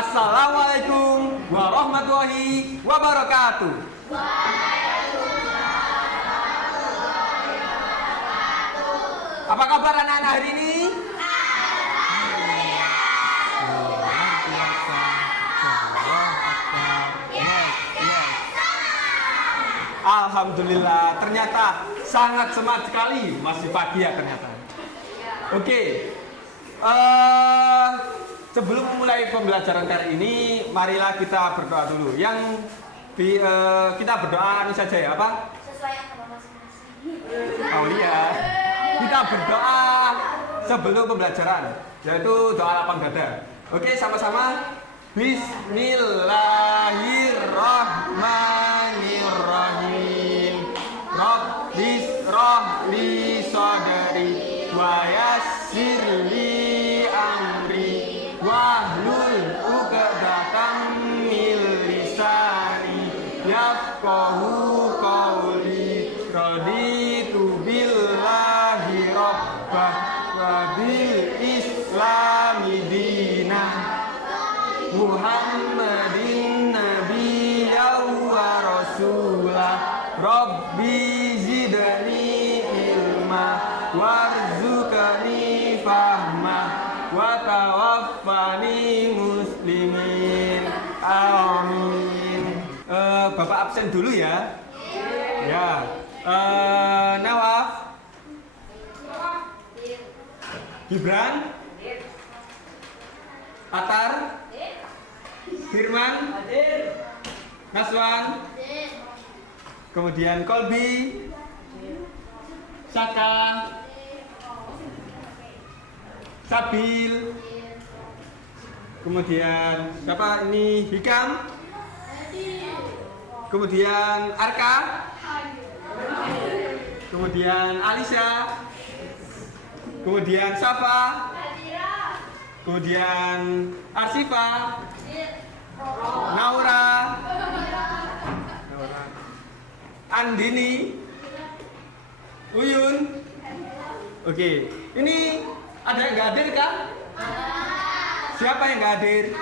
Assalamualaikum warahmatullahi wabarakatuh. Apa kabar anak-anak hari ini? Alhamdulillah, ternyata sangat semangat sekali. Masih pagi ya ternyata. Oke. Sebelum memulai pembelajaran kali ini, marilah kita berdoa dulu. Kita berdoa anu saja ya, apa? Sesuai agama masing-masing. Oh iya. Kita berdoa sebelum pembelajaran, yaitu doa lapang dada. Oke, sama-sama. Bismillahirrahmanirrahim. Rabbis rahli sadri wa yassir li amri wahlul 'uqdatam min lisani yafqahu qawli. Raditu billahi rabbah wa bil islami dinah Muhammadin nabiyya wa rasulah. Rabbi zidni ilma warzuqni fahma wa tawaffani muslimin. Amin. Bapak absen dulu ya. Ya. Nawaf, Gibran, Atar, Firman, Naswan, kemudian Kolbi, Saka, Sabil, kemudian siapa ini? Hikam, kemudian Arka, kemudian Alisa, kemudian Safa, kemudian Arsifa, Naura, Andini, Uyun. Oke, ini ada yang nggak hadir kah? Siapa yang nggak hadir?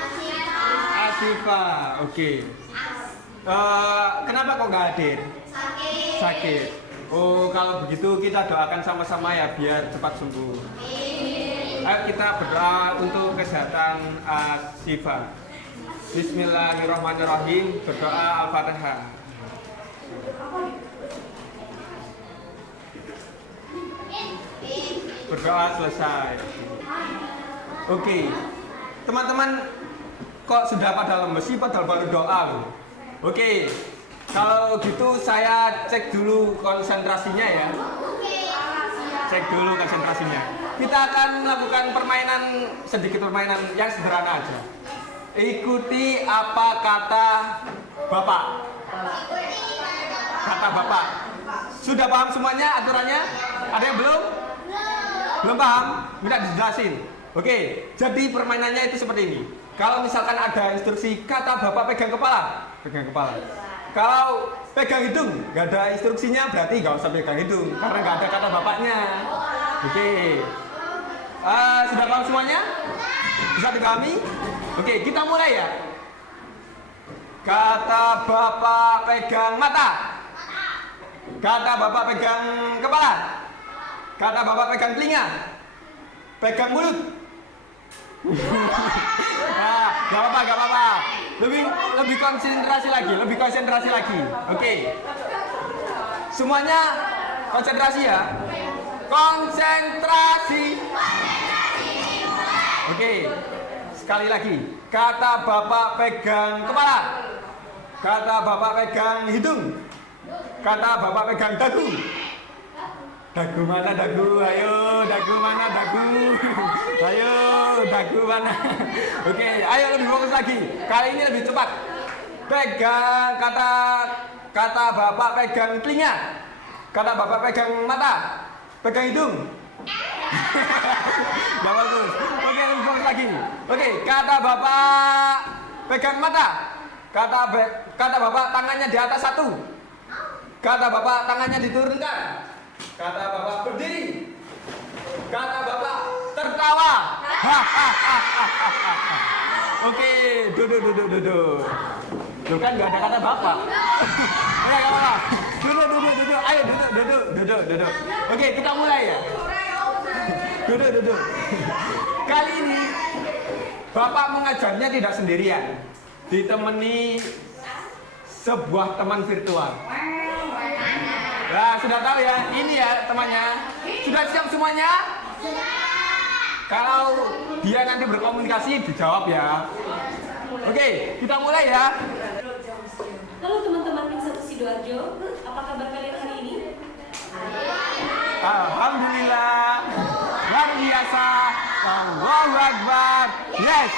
Asifa. Oke. Kenapa kok nggak hadir? Sakit. Oh, kalau begitu kita doakan sama-sama ya biar cepat sembuh. Ayo kita berdoa untuk kesehatan Asifa. Bismillahirrahmanirrahim. Berdoa Al-Fatihah. Berdoa selesai. Oke. Teman-teman kok sudah pada lemes sih padahal baru doa loh. Oke. Kalau gitu saya cek dulu konsentrasinya ya. Cek dulu konsentrasinya. Kita akan melakukan sedikit permainan yang sederhana aja. Ikuti apa kata Bapak. Kata Bapak. Sudah paham semuanya aturannya? Ada yang belum? Belum paham? Minta dijelasin. Oke, jadi permainannya itu seperti ini. Kalau misalkan ada instruksi kata Bapak pegang kepala, pegang kepala. Kalau pegang hidung, nggak ada instruksinya berarti nggak usah pegang hidung karena nggak ada kata bapaknya. Oke, sudah paham semuanya? Bisa dipahami? Oke, kita mulai ya. Kata Bapak pegang mata. Kata Bapak pegang kepala. Kata Bapak pegang telinga. Pegang mulut. Nah, gak apa-apa. Lebih konsentrasi lagi. Oke. Semuanya konsentrasi ya. Konsentrasi. Oke. Sekali lagi. Kata Bapak pegang kepala. Kata Bapak pegang hidung. Kata Bapak pegang dagu. Dagu mana dagu? Ayo, dagu mana dagu? Ayo, dagu mana? Oke, ayo lebih fokus lagi. Kali ini lebih cepat. Pegang kata Bapak pegang telinga. Kata Bapak pegang mata. Pegang hidung. Gak bagus. Oke, lebih fokus lagi. Oke, kata Bapak pegang mata. Kata Bapak tangannya di atas satu. Kata Bapak tangannya diturunkan. Kata Bapak berdiri. Kata Bapak tertawa. Oke, duduk. Loh kan nggak ada kata bapak. Ayo, nggak apa-apa. Duduk. Ayo, duduk. Oke, kita mulai ya. Duduk. Kali ini bapak mengajarnya tidak sendirian, ditemani sebuah teman virtual. Nah, sudah tahu ya, ini ya temannya. Sudah siap semuanya? Kalau dia nanti berkomunikasi, dijawab ya. Oke, kita mulai ya. Halo teman-teman Tim 1 Sidoarjo, apa kabar kalian hari ini? Alhamdulillah, luar biasa. Allahu Akbar. Yes.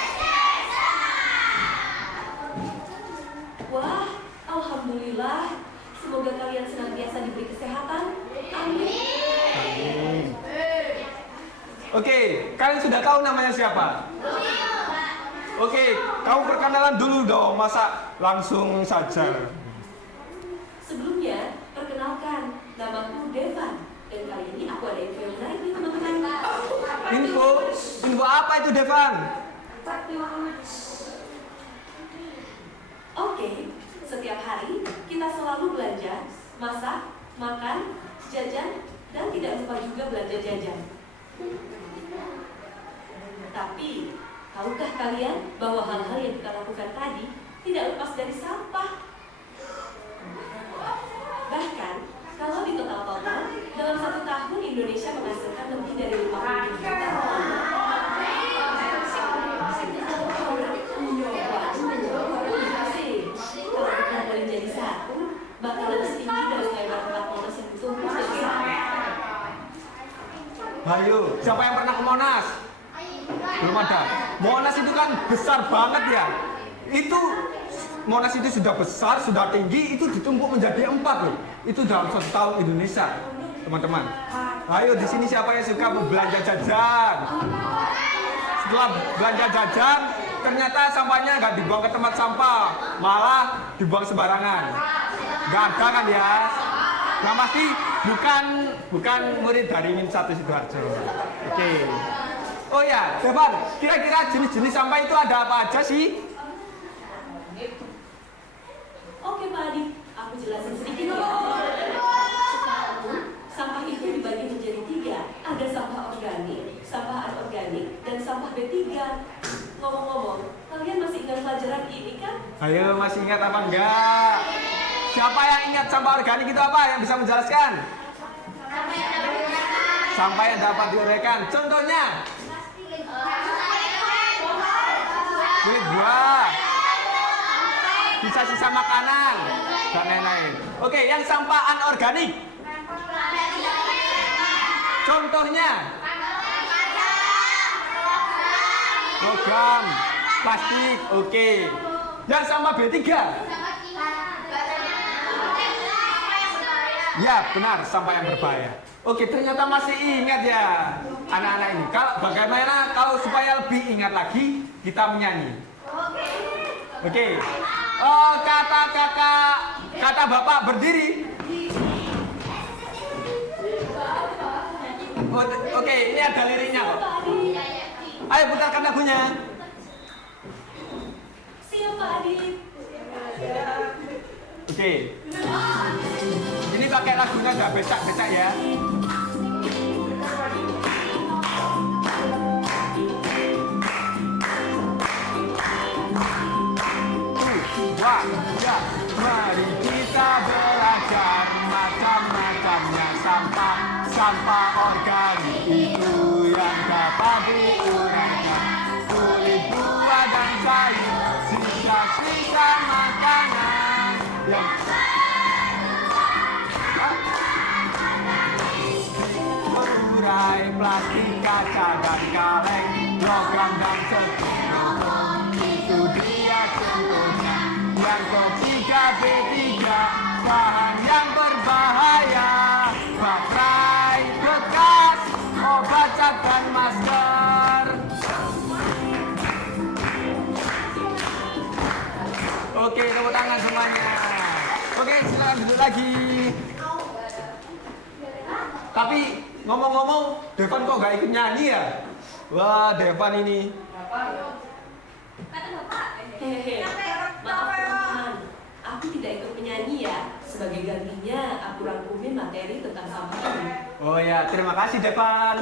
Wah, alhamdulillah. Semoga kalian senantiasa diberi kesehatan. Amin. Oke, kalian sudah tahu namanya siapa? Oke, kamu perkenalan dulu dong, masa langsung saja. Sebelumnya, perkenalkan, namaku Devan. Dan kali ini aku ada info yang menarik nih teman-teman. Info apa itu, Devan? Oke, setiap hari kita selalu belanja, masak, makan, jajan, dan tidak lupa juga belanja jajan. Tapi, tahukah kalian bahwa hal-hal yang kita lakukan tadi tidak lepas dari sampah? Bahkan, kalau di total-total, dalam 1 tahun Indonesia menghasilkan lebih dari 50 juta ton. Kalau dikumpulin jadi satu, bakal lebih tinggi dari lebar tempat Monas yang ditumpuk jadi satu. Ayo, siapa yang pernah ke Monas? Belum ada. Monas itu kan besar banget ya. Monas itu sudah besar, sudah tinggi, itu ditumpuk menjadi 4 loh. Itu dalam 1 tahun Indonesia, teman-teman. Ayo, di sini siapa yang suka belanja jajan? Setelah belanja jajan, ternyata sampahnya nggak dibuang ke tempat sampah, malah dibuang sembarangan. Nggak ada kan ya? Yang pasti bukan murid dari Min 1 Sidoarjo. Oke. Oh ya, Devan, kira-kira jenis-jenis sampah itu ada apa aja sih? Oke Pak Adi, aku jelasin sedikit ya. Secara umum, sampah itu dibagi menjadi 3. Ada sampah organik, sampah anorganik, dan sampah B3. Ngomong-ngomong, kalian masih ingat pelajaran ini kan? Ayo, masih ingat apa enggak? Siapa yang ingat sampah organik itu apa? Yang bisa menjelaskan? Sampah yang dapat diuraikan. Contohnya? Kulit buah, sisa-sisa makanan, dan lain-lain. Oke, yang sampah anorganik. Contohnya? Logam, plastik, oke. Yang sampah B3? Ya, benar, sampah yang berbahaya. Oke, ternyata masih ingat ya anak-anak ini. Bagaimana kalau supaya lebih ingat lagi, kita menyanyi. Oke. Kata bapak berdiri. Oke, ini ada liriknya kok. Ayo putarkan lagunya. Siap Pak Adi. Oke. Ini pakai lagunya nggak becak-becak ya. Mari kita belajar macam-macamnya sampah. Sampah organik itu yang dapat diuraikan. Kulit buah dan sayur, sisa-sisa makanan yang berurai, plastik, kaca dan kaleng, logam dan styrofoam. Itu dia contohnya. Yang ketiga B3, bahan yang berbahaya, baterai bekas, obat cat dan masker. Oke, tepuk tangan semuanya. Oke, silakan duduk lagi. Tapi ngomong-ngomong, Devan kok gak ikut nyanyi ya? Wah, Devan ini. ini ya. Sebagai gantinya, aku rangkumin materi tentang sampah ini. Oh ya, terima kasih Devan.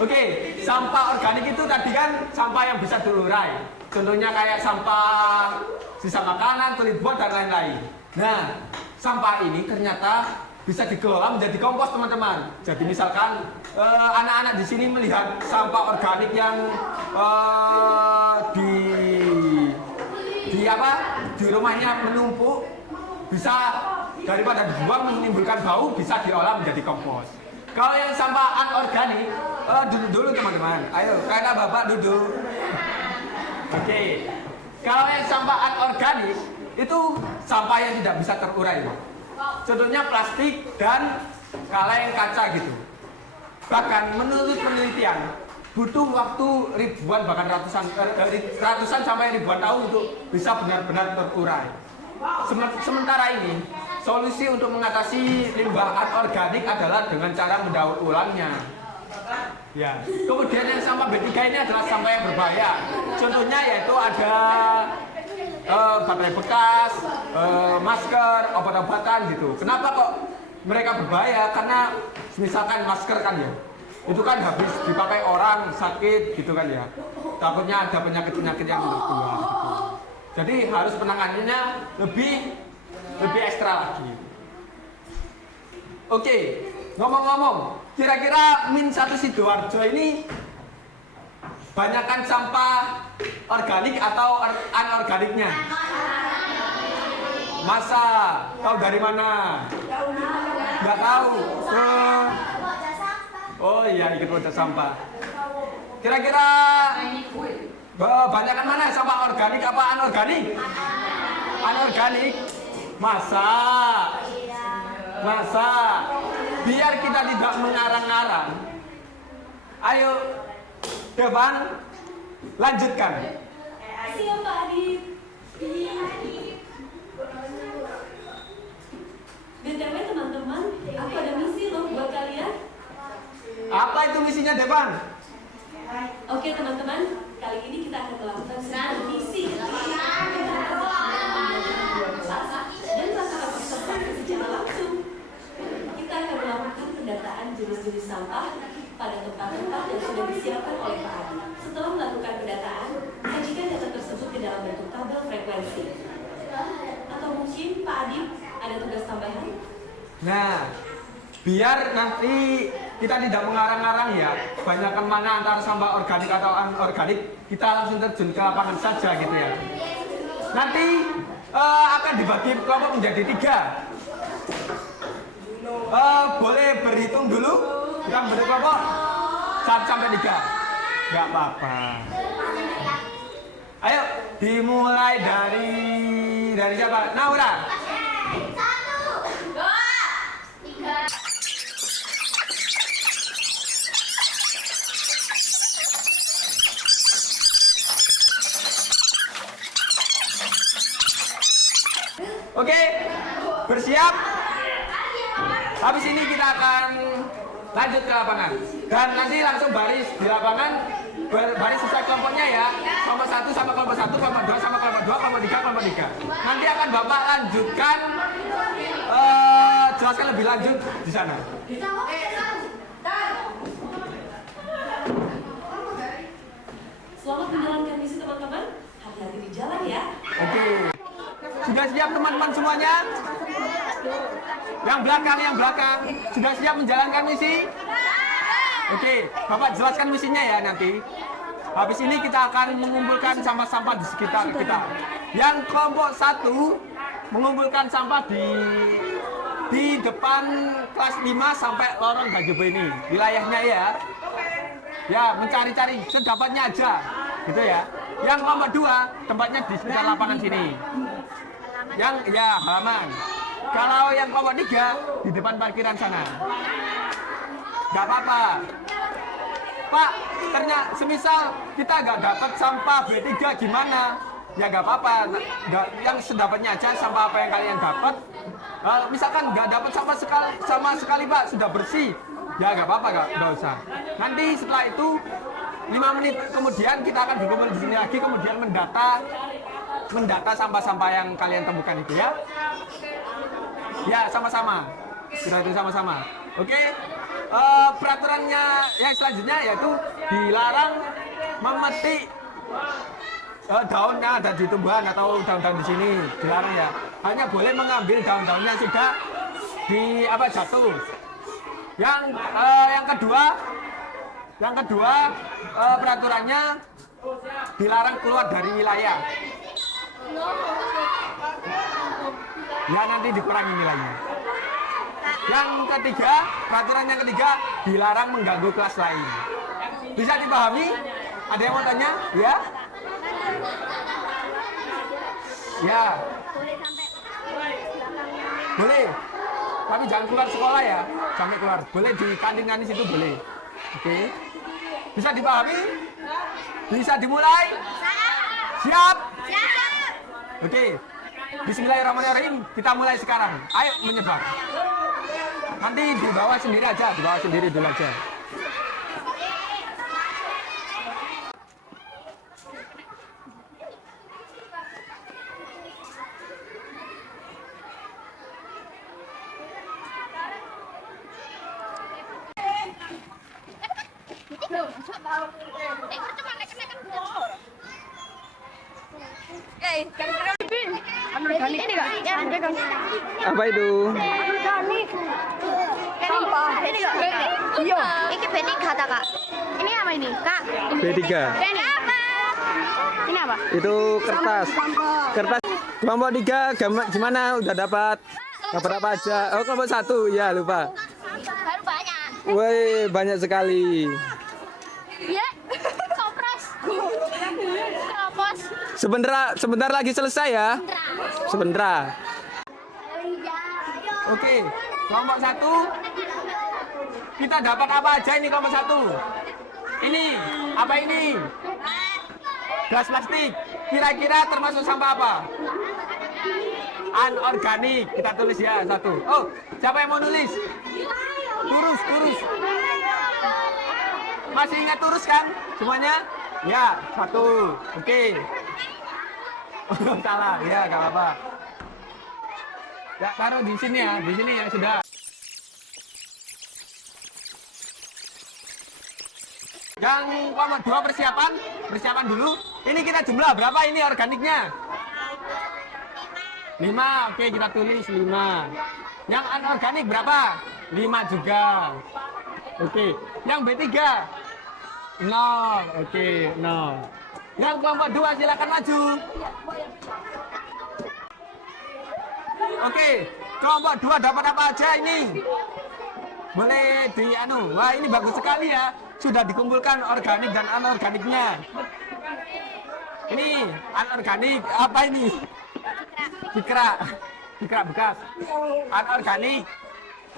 Oke, sampah organik itu tadi kan sampah yang bisa terurai. Contohnya kayak sampah sisa makanan, kulit buah dan lain-lain. Nah, sampah ini ternyata bisa dikelola menjadi kompos teman-teman. Jadi misalkan anak-anak di sini melihat sampah organik yang di rumahnya menumpuk, bisa daripada dibuang menimbulkan bau, bisa diolah menjadi kompos. Kalau yang sampah anorganik, duduk dulu teman-teman. Ayo, kakak bapak duduk. Oke. Kalau yang sampah anorganik itu sampah yang tidak bisa terurai. Contohnya plastik dan kaleng kaca gitu. Bahkan menurut penelitian butuh waktu ribuan bahkan ratusan sampai ribuan tahun untuk bisa benar-benar terurai. Sementara ini solusi untuk mengatasi limbah anorganik adalah dengan cara mendaur ulangnya. Ya. Kemudian yang sampah B3 ini adalah sampah yang berbahaya. Contohnya yaitu ada baterai bekas, masker, obat-obatan gitu. Kenapa kok mereka berbahaya? Karena misalkan masker kan ya, itu kan habis dipakai orang sakit gitu kan ya. Takutnya ada penyakit-penyakit yang keluar gitu. Jadi harus penanganannya lebih ekstra lagi. Oke, ngomong-ngomong, kira-kira Min 1 Sidoarjo ini banyakkan sampah organik atau anorganiknya? Masa? Tahu dari mana? Nggak tahu. Oh iya, ikut wadah sampah. Kira-kira banyakkan mana? Sampah organik apa anorganik? Anorganik. Masa? Biar kita tidak mengarang-arang. Ayo, Devan, lanjutkan. Siap Pak Adib. BTW teman-teman, aku ada misi loh buat kalian. Apa itu misinya, Devan? Oke teman-teman, kali ini kita akan melakukan sebuah misi dan melakukan observasi secara langsung. Kita akan melakukan pendataan jenis-jenis sampah pada tempat-tempat yang sudah disiapkan oleh Pak Adib. Setelah melakukan pendataan, sajikan data tersebut ke dalam bentuk tabel frekuensi. Atau mungkin Pak Adib ada tugas tambahan? Nah, biar nanti kita tidak mengarang-arang ya, banyakkan mana antara sampah organik atau anorganik, kita langsung terjun ke lapangan saja gitu ya. Nanti akan dibagi kelompok menjadi 3. Boleh berhitung dulu, kita berkelompok 1 sampai 3. Nggak apa-apa. Ayo, dimulai dari siapa? Naura. 1, 2, 3. Oke, bersiap. Habis ini kita akan lanjut ke lapangan. Dan nanti langsung baris di lapangan, baris sesuai kelompoknya ya. Kelompok 1 sama kelompok 1, kelompok 2 sama kelompok 2, kelompok 3, kelompok 3. Nanti akan Bapak lanjutkan, jelaskan lebih lanjut di sana. Selamat menjalankan misi teman-teman. Hati-hati di jalan ya. Oke. Sudah siap teman-teman semuanya? Yang belakang. Sudah siap menjalankan misi? Oke, Bapak jelaskan misinya ya nanti. Habis ini kita akan mengumpulkan sampah-sampah di sekitar kita. Yang kelompok 1 mengumpulkan sampah di depan kelas 5 sampai lorong Gajebo ini. Wilayahnya ya. Ya, mencari-cari sedapatnya aja. Gitu ya. Yang kelompok 2 tempatnya di sekitar lapangan sini. Yang ya halaman. Kalau yang kelompok 3 di depan parkiran sana. Gak apa-apa. Pak, ternyata semisal kita gak dapat sampah B3 gimana? Ya gak apa-apa. Yang sedapatnya aja sampah apa yang kalian dapat. Misalkan gak dapat sampah sama sekali Pak, sudah bersih. Ya gak apa-apa, gak usah. Nanti setelah itu 5 menit kemudian kita akan berkumpul di sini lagi, kemudian mendata sampah-sampah yang kalian temukan itu ya. Ya, sama-sama. Sudah itu sama-sama. Oke. Peraturannya yang selanjutnya yaitu dilarang memetik daun yang ada di tumbuhan atau daun-daun di sini. Dilarang ya. Hanya boleh mengambil daun-daunnya sudah di jatuh. Yang kedua peraturannya dilarang keluar dari wilayah. Ya, nanti dikurangi nilainya. Peraturan yang ketiga dilarang mengganggu kelas lain. Bisa dipahami? Ada yang mau tanya? Ya? Ya. Boleh. Tapi jangan keluar sekolah ya. Sampai keluar. Boleh di kantin-kantin situ boleh. Oke. Bisa dipahami? Bisa dimulai? Siap? Oke. Bismillahirrahmanirrahim. Kita mulai sekarang. Ayo menyebar. Nanti di bawah sendiri aja, di bawah sendiri dulu aja. Apa itu? Sampah. Ini kak. Iya. Ini B3 kak. Ini apa ini kak? B3. Ini apa? Ini apa? Itu kertas. Kertas. Kelompok 3 gimana? Udah dapat? Dapat apa aja? Oh, kelompok 1. Ya, lupa. Baru banyak. Woi, banyak sekali. Ya. Kopros. Kopros. Sebentar lagi selesai ya. Sebentar. Oke, kelompok 1. Kita dapat apa aja ini kelompok 1? Ini, apa ini? Gelas plastik. Kira-kira termasuk sampah apa? Anorganik. Kita tulis ya 1. Oh, siapa yang mau nulis? Turus. Masih ingat turus kan? Semuanya? Ya, 1. Oke. Oh, salah. Ya, gak apa-apa. Ya, taruh di sini ya. Di sini yang sudah. Yang kelompok 2 persiapan dulu. Ini kita jumlah berapa ini organiknya? 5. Oke, kita tulis 5. Yang anorganik berapa? 5 juga. Oke. Yang B3? 0. Oke, 0. Yang kelompok 2 silakan maju. Oke, kelompok 2 dapat apa aja ini? Boleh wah ini bagus sekali ya. Sudah dikumpulkan organik dan anorganiknya. Ini anorganik, apa ini? Dikra bekas. Anorganik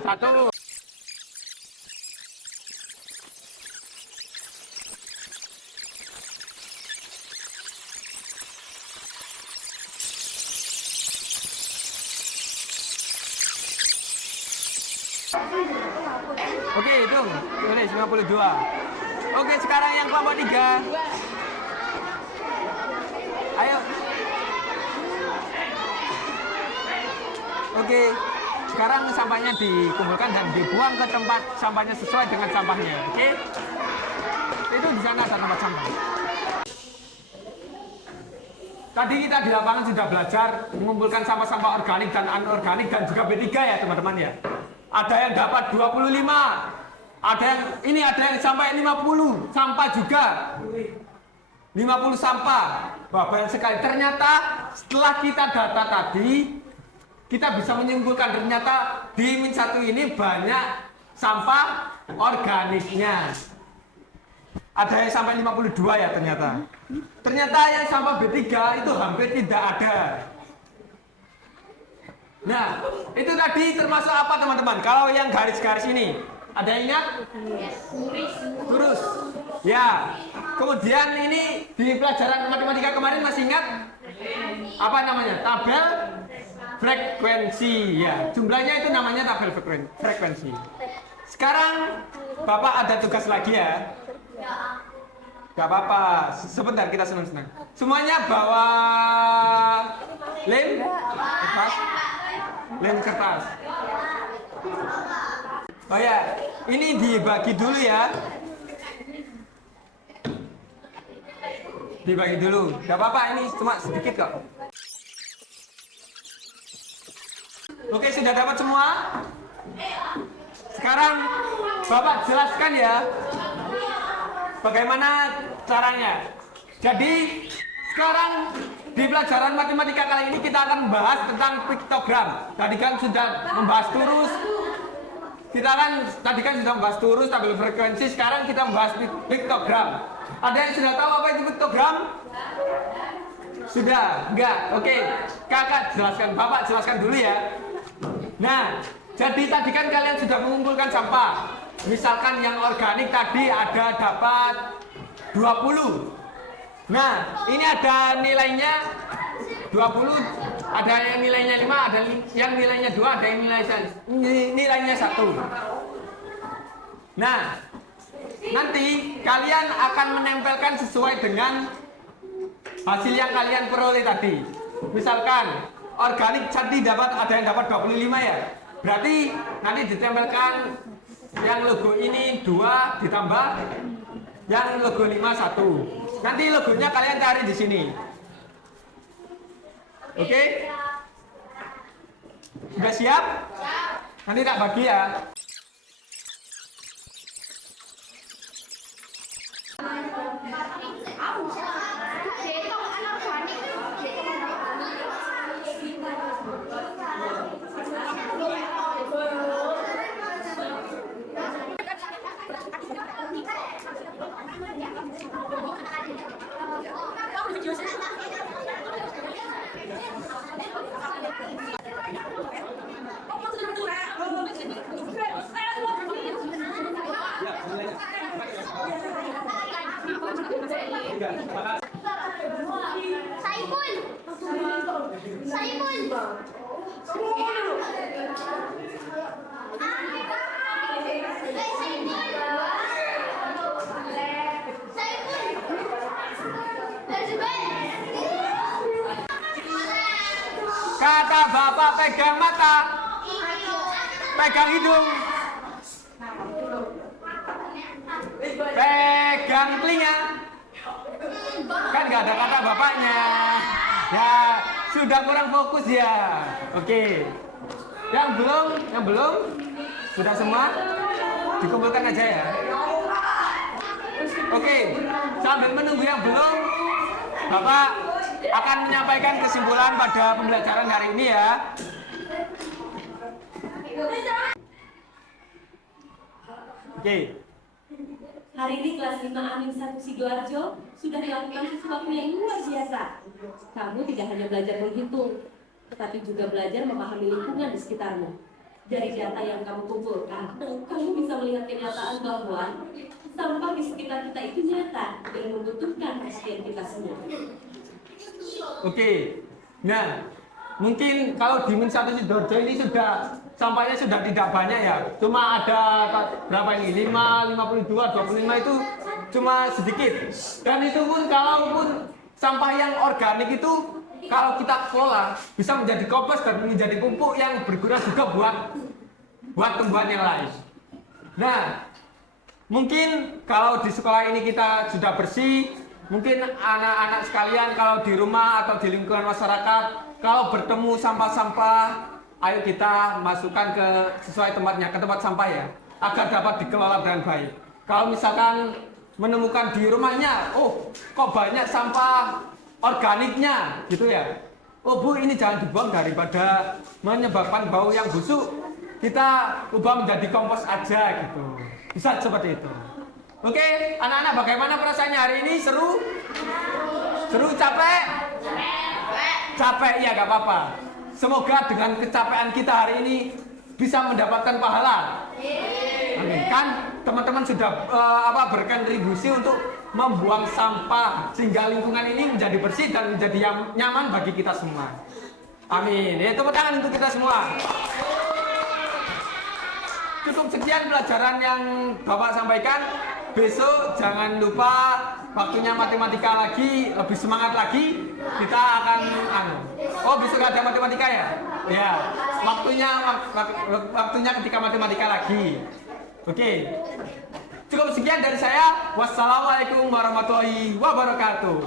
1. Oke, hitung. Tulis 52. Oke, sekarang yang kelompok 3. Ayo. Oke. Sekarang sampahnya dikumpulkan dan dibuang ke tempat sampahnya sesuai dengan sampahnya. Oke? Itu di sana ada tempat sampah. Tadi kita di lapangan sudah belajar mengumpulkan sampah-sampah organik dan anorganik dan juga B3 ya, teman-teman ya. Ada yang dapat 25. Ada yang sampai 50 sampah juga. 50 sampah. Wah, banyak sekali. Ternyata setelah kita data tadi, kita bisa menyimpulkan ternyata di Min1 ini banyak sampah organiknya. Ada yang sampai 52 ya ternyata. Ternyata yang sampah B3 itu hampir tidak ada. Nah, itu tadi termasuk apa teman-teman? Kalau yang garis-garis ini, ada yang ingat? Terus. Ya. Kemudian ini di pelajaran matematika kemarin masih ingat? Apa namanya? Tabel frekuensi. Ya, jumlahnya itu namanya tabel frekuensi. Sekarang Bapak ada tugas lagi ya. Gak apa-apa, sebentar kita senang-senang. Semuanya bawa lem, kertas. lem kertas. Oh ya, ini dibagi dulu ya. Dibagi dulu. Gak apa-apa, ini cuma sedikit kok. Oke, sudah dapat semua? Sekarang Bapak jelaskan ya bagaimana caranya. Jadi sekarang di pelajaran matematika kali ini kita akan membahas tentang piktogram. Tadi kan sudah membahas turus. Tadi kan sudah membahas turus, tabel frekuensi. Sekarang kita membahas piktogram. Ada yang sudah tahu apa itu piktogram? Sudah? Enggak? Oke. Kakak jelaskan, Bapak jelaskan dulu ya. Nah, jadi tadi kan kalian sudah mengumpulkan sampah. Misalkan yang organik tadi ada dapat 20. Nah, ini ada nilainya 20, ada yang nilainya 5, ada yang nilainya 2, ada yang nilainya 1. Nah, nanti kalian akan menempelkan sesuai dengan hasil yang kalian peroleh tadi. Misalkan organik tadi ada yang dapat 25 ya. Berarti nanti ditempelkan yang logo ini 2 ditambah yang logo 5 1. Nanti logonya kalian cari di sini. Oke? Sudah siap? Nanti tak bagi ya. Kata Bapak pegang mata, pegang hidung, pegang telinga. Kan nggak ada kata bapaknya. Ya, sudah kurang fokus ya. Oke. Yang belum, sudah semua dikumpulkan aja ya. Oke, sambil menunggu yang belum, Bapak akan menyampaikan kesimpulan pada pembelajaran hari ini ya. Oke. Hari ini kelas 5 Amin 1 Sidoarjo sudah melakukan sesuatu yang luar biasa. Kamu tidak hanya belajar menghitung, tetapi juga belajar memahami lingkungan di sekitarmu. Dari data yang kamu kumpulkan, kamu bisa melihat kenyataan bahwa sampah di sekitar kita itu nyata dan membutuhkan perhatian kita semua. Oke. Nah, mungkin kalau di Min 1 Sidoarjo ini sampahnya sudah tidak banyak ya. Cuma ada berapa ini? 5, 52, 25 itu cuma sedikit. Dan itu pun kalaupun sampah yang organik itu kalau kita kelola bisa menjadi kompos dan menjadi pupuk yang berguna juga buat tumbuhan yang lain. Nah, mungkin kalau di sekolah ini kita sudah bersih, mungkin anak-anak sekalian kalau di rumah atau di lingkungan masyarakat kalau bertemu sampah-sampah, ayo kita masukkan ke sesuai tempatnya, ke tempat sampah ya, agar dapat dikelola dengan baik. Kalau misalkan menemukan di rumahnya, oh kok banyak sampah organiknya gitu ya, oh Bu ini jangan dibuang daripada menyebabkan bau yang busuk, kita ubah menjadi kompos aja gitu, bisa seperti itu. Oke, anak-anak bagaimana perasaannya hari ini? Seru? Seru, capek? Capek, ya gak apa-apa. Semoga dengan kecapean kita hari ini bisa mendapatkan pahala. Amin. Kan teman-teman sudah berkontribusi untuk membuang sampah sehingga lingkungan ini menjadi bersih dan menjadi nyaman bagi kita semua. Amin. Ya, tepuk tangan untuk kita semua. Cukup sekian pelajaran yang Bapak sampaikan. Besok jangan lupa waktunya matematika lagi, lebih semangat lagi. Kita akan Oh, besok ada matematika ya? Ya. Waktunya ketika matematika lagi. Oke. Cukup sekian dari saya. Wassalamualaikum warahmatullahi wabarakatuh.